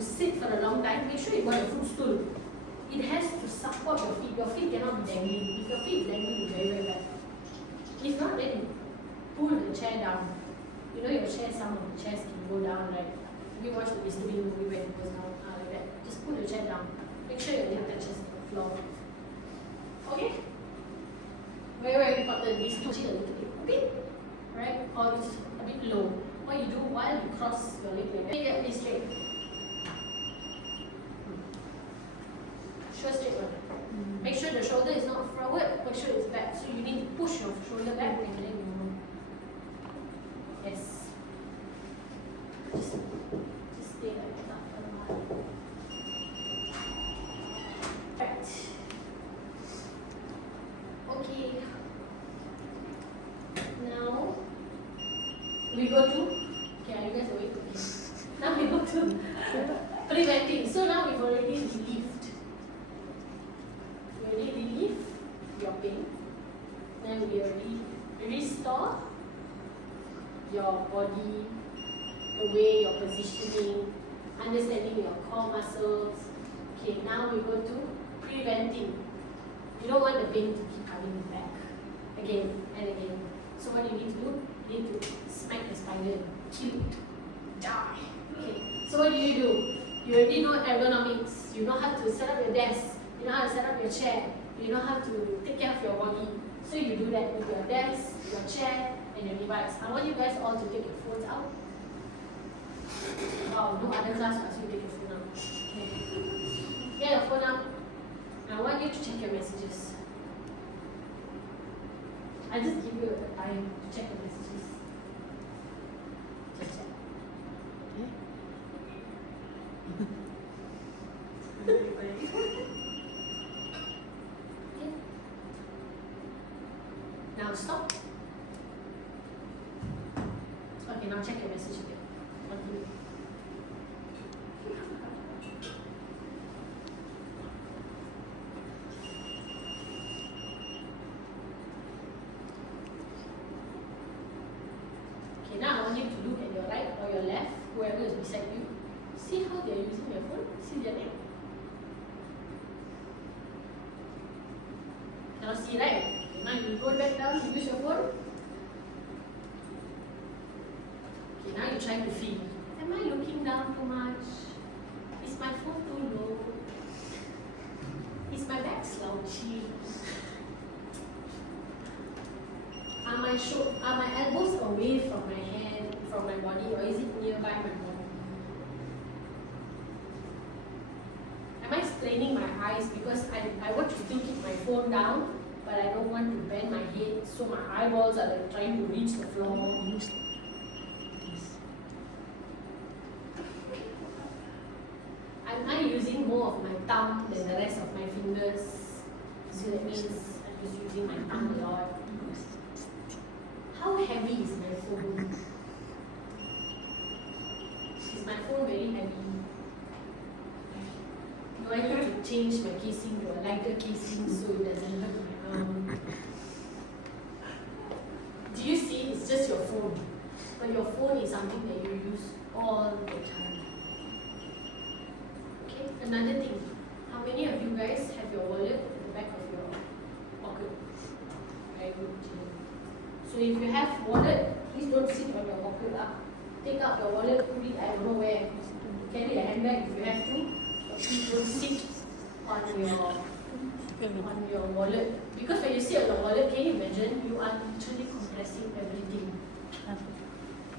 sit for a long time, make sure you got a footstool. It has to support your feet. Your feet cannot be dangling. If your feet is dangling, it's very, very bad. If not, then you pull the chair down. You know your chair, some of the chairs can go down, right? If you watch the Mr. Bean movie when it goes down like that, just pull the chair down. Make sure your leg touches the floor. Okay? Very, very important. This touch it a little bit. Okay? Right? Or it's a bit low. What you do while you cross your leg like that, make it straight. Sure, straight one. Make sure the shoulder is not forward, make sure it's back. So you need to push your shoulder back and then you move. Yes. Just stay like that for a while. Right. Okay. Now we go to, okay, are you guys awake? Okay. Now we go to preventing. So now we've already relieved. We already relieve your pain. Then we already restore your body, the way you're positioning, understanding your core muscles. Okay, now we go to preventing. You don't want the pain to keep coming back again and again. So what you need to do? You need to smack the spider, kill it, die. Okay. So what do? You already know ergonomics. You know how to set up your desk. You know how to set up your chair. You know how to take care of your body. So you do that with your desk, your chair, and your device. I want you guys all to take your phones out. Wow, no other class asks you to take your phone out. Okay. Get your phone out. I want you to check your messages. I'll just give you a time to check your messages. Just check. Okay? Now stop. Okay, now check your message again. Continue. Okay, now I want you to look at your right or your left, whoever is beside you. See how they are using their phone. See their name. Now see, right? Okay, now you go back down, you use your phone. Okay, now you try to feel. Am I looking down too much? Is my phone too low? Is my back slouchy? Are my elbows away from my hand, from my body, or is it nearby my body? Am I straining my eyes because I want to still keep my phone down, but I don't want to bend my head, so my eyeballs are like trying to reach the floor? Am I using more of my thumb than the rest of my fingers? So that means I'm just using my thumb a lot. How heavy is my phone? Is my phone very heavy? Do I need to change my casing to a lighter casing so it doesn't hurt my arm? Do you see? It's just your phone. But your phone is something that you use all the time. Okay, another thing. How many of you guys have your wallet at the back of your pocket? Very good. So if you have wallet, please don't sit on your pocket up. Take out your wallet, put it I don't know where. Carry a handbag if you have to. But please don't sit on your on your wallet. Because when you sit on your wallet, can you imagine you are literally compressing everything.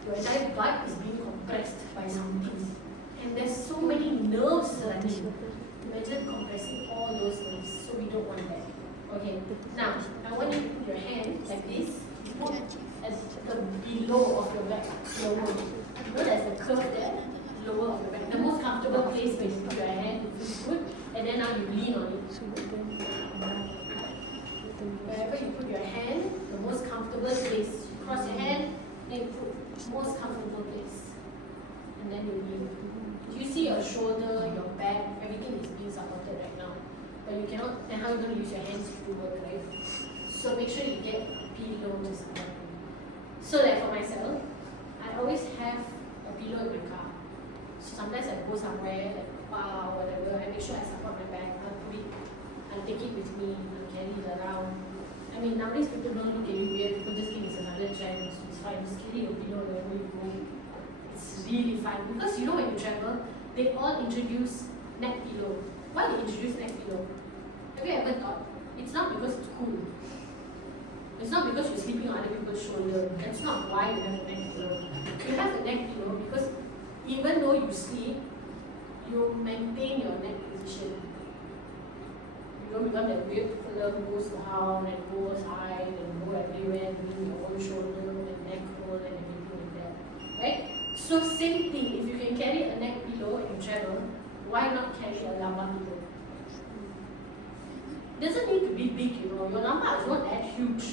Your entire butt is being compressed by something. And there's so many nerves running. Imagine compressing all those nerves. So we don't want that. Okay. Now, I want you to put your hand like this. Put at the below of your back. Lower. You know there's a curve there? Lower of your back. The most comfortable place where you put your hand is good. And then now you lean on it. Wherever you put your hand, the most comfortable place. You cross your hand, then you put most comfortable place. And then you lean. You see your shoulder, your back, everything is being supported right now. But you cannot, then how are you going to use your hands to work, right? So make sure you get a pillow to support you. So like for myself, I always have a pillow in my car. So sometimes I go somewhere, like far or whatever, I make sure I support my back, I'll take it with me, I'll carry it around. I mean, nowadays people don't look at you weird, people just think it's another trend, so it's fine, just carry your pillow wherever you go. It's really fun because you know when you travel, they all introduce neck pillow. Why they introduce neck pillow? Have you ever thought? It's not because it's cool. It's not because you're sleeping on other people's shoulder. That's not why you have a neck pillow. You have a neck pillow because even though you sleep, you maintain your neck position. You don't become that weird fella who goes down and goes high and go everywhere doing your own shoulder and neck roll and everything like that. Right? So same thing, if you can carry a neck pillow and you travel, why not carry a lama pillow? It doesn't need to be big, you know. Your lama is not that huge.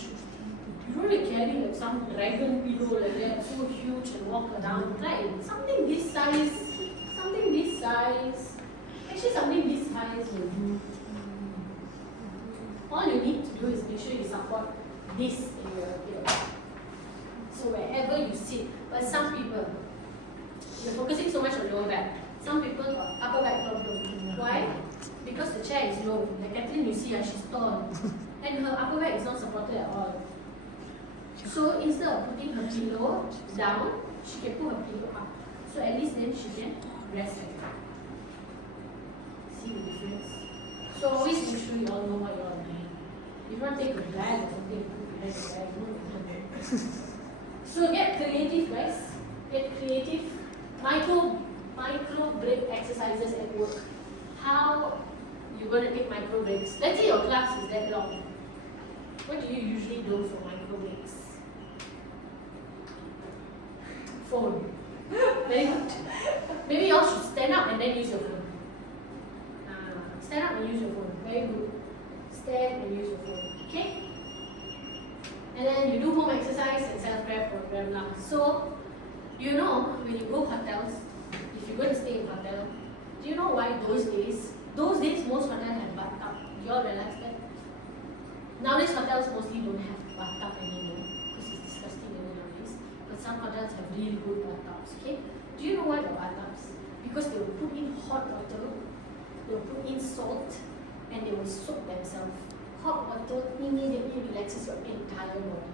You don't really carry like some dragon pillow like that, so huge and walk around. Right? Something this size, actually something this size will do. All you need to do is make sure you support this area here. So wherever you sit, but some people, you're focusing so much on lower back. Some people got upper back problem. Why? Because the chair is low. Like Kathleen, you see her, she's tall. And her upper back is not supported at all. So instead of putting her pillow down, she can put her pillow up. So at least then she can rest her back. See the difference? So always make sure you all know what you're doing. If you want to take a bag or something, put behind the bag. No. So get creative, guys. Get creative. Micro break exercises at work. How you're going to take micro breaks? Let's say your class is that long. What do you usually do for micro breaks? Phone. Very good. Maybe you all should stand up and then use your phone. Stand up and use your phone. Very good. Stand and use your phone. Okay? And then you do home exercise and self-care program. So, you know, when you go hotels, if you're going to stay in hotel, do you know why those days most hotels have bathtub? Do you all realize that? Nowadays hotels mostly don't have bathtub anymore because it's disgusting nowadays. But some hotels have really good bathtubs, okay? Do you know why the bathtubs? Because they will put in hot water, they will put in salt, and they will soak themselves. Hot water immediately relaxes your entire body.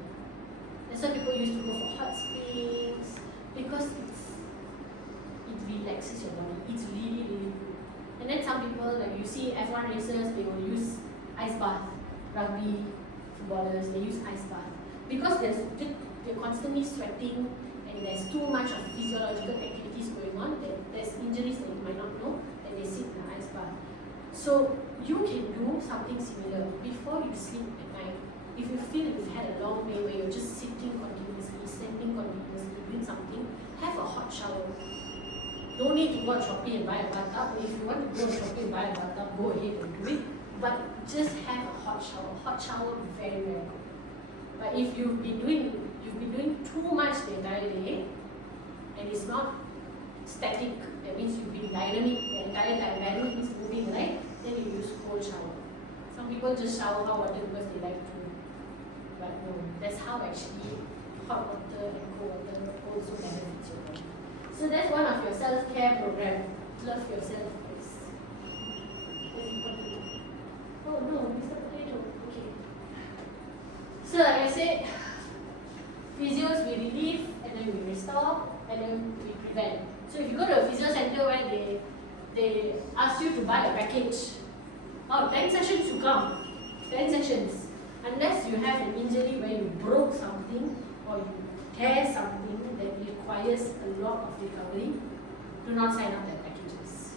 That's why people used to go for hot springs, because it relaxes your body. It's really, really good. And then some people, like you see F1 racers, they will use ice bath. Rugby footballers, they use ice bath. Because they're constantly sweating and there's too much of physiological activities going on, there's injuries that you might not know, and they sit in the ice bath. So you can do something similar before you sleep at night. If you feel you've had a long day where you're just sitting continuously, standing continuously, doing something, have a hot shower. Don't need to go on Shopee and buy a bathtub. If you want to go on Shopee and buy a bathtub, go ahead and do it. But just have a hot shower. Hot shower very, very good. But if you've been doing too much the entire day and it's not static, that means you've been dynamic the entire time, dynamic is moving, right? Then you use cold shower. Some people just shower hot water because they like to. But no, that's how actually hot water and cold water also benefits your body. So that's one of your self-care program. Love yourself, please. Oh no, Mr. Potato. Okay. So like I said, physios we relieve and then we restore and then we prevent. So if you go to a physio center where they ask you to buy a package, 10 sessions to come. 10 sessions. Unless you have an injury where you broke something or you tear something that requires a lot of recovery, do not sign up their packages.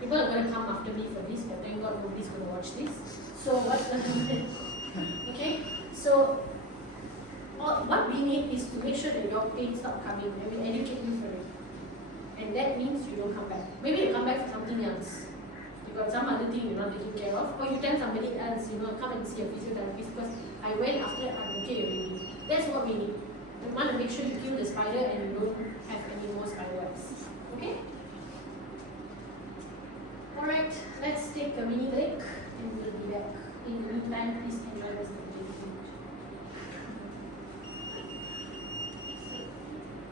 People are going to come after me for this, but thank God nobody's going to watch this. So okay, so what we need is to make sure that your pain stop coming and we educate you for it. And that means you don't come back. Maybe you come back for something else. You got some other thing you're not taking care of, or you tell somebody else, come and see a physiotherapist because I went after I'm okay already. That's what we need. We want to make sure you kill the spider and you don't have any more spider webs. Okay? Alright, let's take a mini break and we'll be back. In the meantime, please enjoy the video.